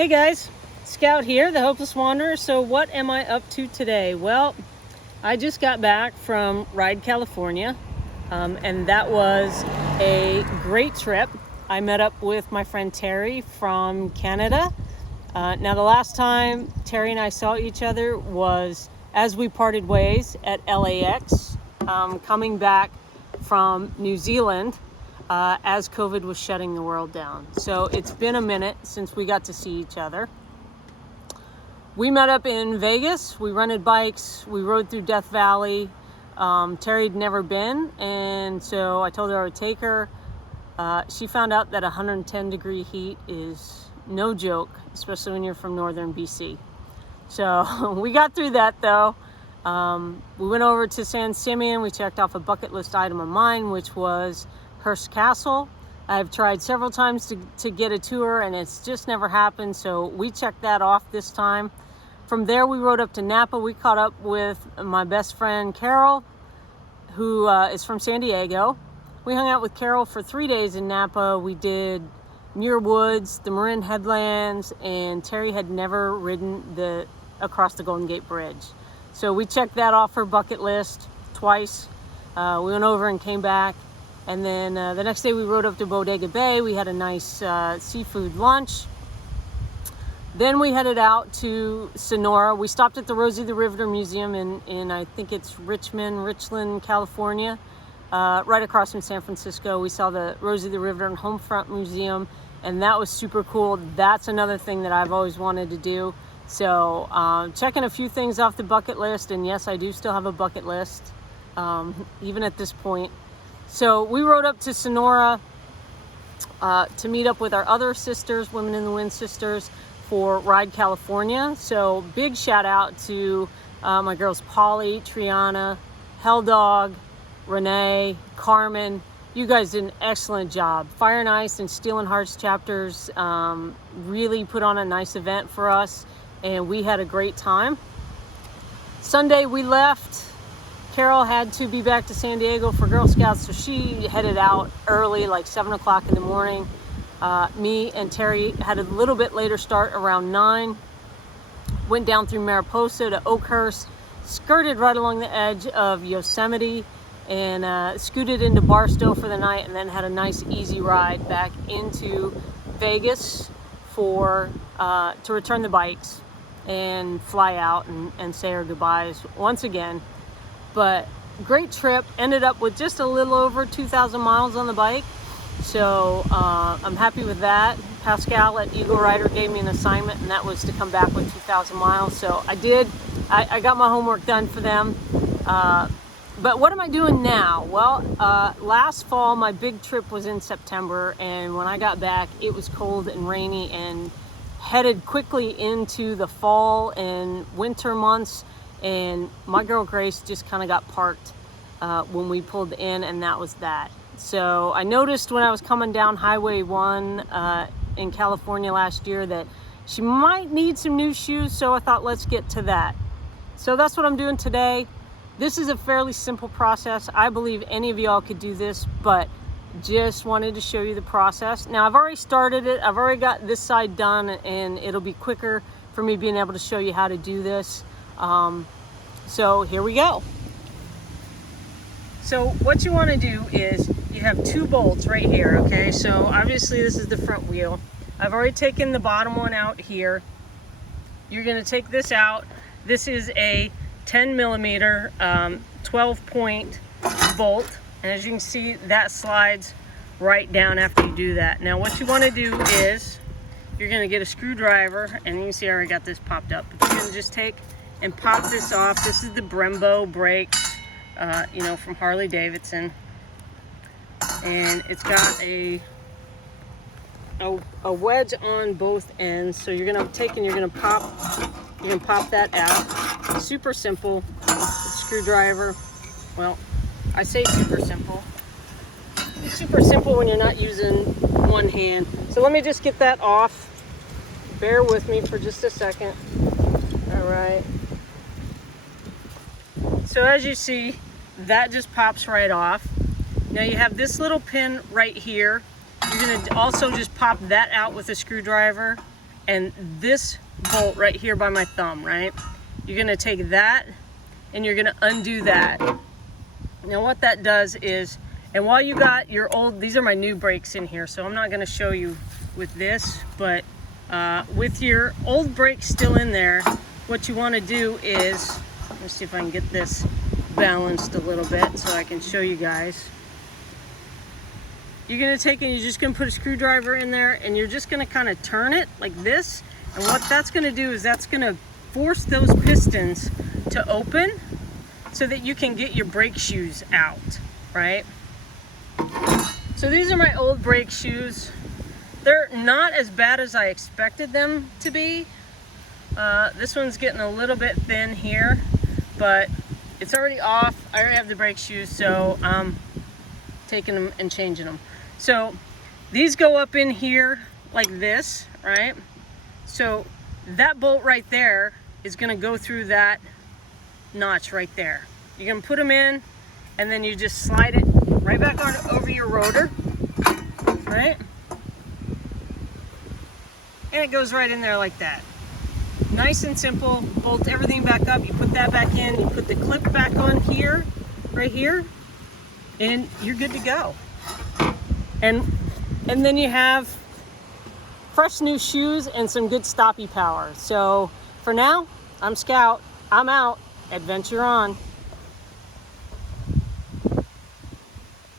Hey guys, Scout here, the Hopeless Wanderer. So what am I up to today? Well, I just got back from Ride California, and that was a great trip. I met up with my friend Terry from Canada. Now the last time Terry and I saw each other was as we parted ways at LAX, coming back from New Zealand. As COVID was shutting the world down. So it's been a minute since we got to see each other. We met up in Vegas. We rented bikes. We rode through Death Valley. Terry had never been, and so I told her I would take her. She found out that 110 degree heat is no joke, especially when you're from northern BC. So we got through that though. We went over to San Simeon. We checked off a bucket list item of mine, which was Hearst Castle. I've tried several times to get a tour and it's just never happened, so we checked that off this time. From there we rode up to Napa. We caught up with my best friend Carol, who is from San Diego. We hung out with Carol for 3 days in Napa. We did Muir Woods, the Marin Headlands, and Terry had never ridden across the Golden Gate Bridge. So we checked that off her bucket list twice. We went over and came back. And then the next day we rode up to Bodega Bay. We had a nice seafood lunch. Then we headed out to Sonora. We stopped at the Rosie the Riveter Museum in I think it's Richland, California, right across from San Francisco. We saw the Rosie the Riveter and Homefront Museum, and that was super cool. That's another thing that I've always wanted to do. So checking a few things off the bucket list, and yes, I do still have a bucket list, even at this point. So we rode up to Sonora to meet up with our other sisters, Women in the Wind sisters, for Ride California. So big shout out to my girls Polly, Triana, Hell Dog, Renee, Carmen. You guys did an excellent job. Fire and Ice and Steel and Hearts chapters really put on a nice event for us, and we had a great time. Sunday we left. Carol had to be back to San Diego for Girl Scouts, so she headed out early, like 7 o'clock in the morning. Me and Terry had a little bit later start, around 9. Went down through Mariposa to Oakhurst, skirted right along the edge of Yosemite, and scooted into Barstow for the night, and then had a nice easy ride back into Vegas to return the bikes and fly out and say our goodbyes once again. But great trip. Ended up with just a little over 2,000 miles on the bike, so I'm happy with that. Pascal at Eagle Rider gave me an assignment, and that was to come back with 2,000 miles, so I did. I got my homework done for them. But what am I doing now? Well, last fall my big trip was in September, and when I got back it was cold and rainy and headed quickly into the fall and winter months. And my girl Grace just kind of got parked when we pulled in, and that was that. So I noticed when I was coming down Highway 1 in California last year that she might need some new shoes, so I thought let's get to that. So that's what I'm doing today. This is a fairly simple process. I believe any of y'all could do this, but just wanted to show you the process. Now I've already started it. I've already got this side done, and it'll be quicker for me being able to show you how to do this. So here we go. So what you want to do is you have 2 bolts right here, okay? So obviously this is the front wheel. I've already taken the bottom one out here. You're going to take this out. This is a 10 millimeter 12-point bolt, and as you can see that slides right down after you do that. Now what you want to do is you're going to get a screwdriver, and you can see I already got this popped up, but you're going to just take and pop this off. This is the Brembo brakes, you know, from Harley Davidson, and it's got a wedge on both ends. So you're gonna take and you're gonna pop that out. Super simple screwdriver. Well, I say super simple. It's super simple when you're not using one hand. So let me just get that off. Bear with me for just a second. All right. So as you see, that just pops right off. Now you have this little pin right here. You're going to also just pop that out with a screwdriver, and this bolt right here by my thumb, right? You're gonna take that and you're gonna undo that. Now what that does is, and while you got your old, these are my new brakes in here, so I'm not gonna show you with this, but with your old brakes still in there, what you wanna do is, let me see if I can get this balanced a little bit so I can show you guys. You're gonna take and you're just gonna put a screwdriver in there and you're just gonna kind of turn it like this. And what that's gonna do is that's gonna force those pistons to open so that you can get your brake shoes out, right? So these are my old brake shoes. They're not as bad as I expected them to be. This one's getting a little bit thin here, but it's already off. I already have the brake shoes, so I'm taking them and changing them. So these go up in here like this, right? So that bolt right there is gonna go through that notch right there. You're gonna put them in and then you just slide it right back on over your rotor, right? And it goes right in there like that. Nice and simple, bolt everything back up, you put that back in, you put the clip back on here, right here, and you're good to go. And then you have fresh new shoes and some good stoppy power. So for now, I'm Scout, I'm out, adventure on.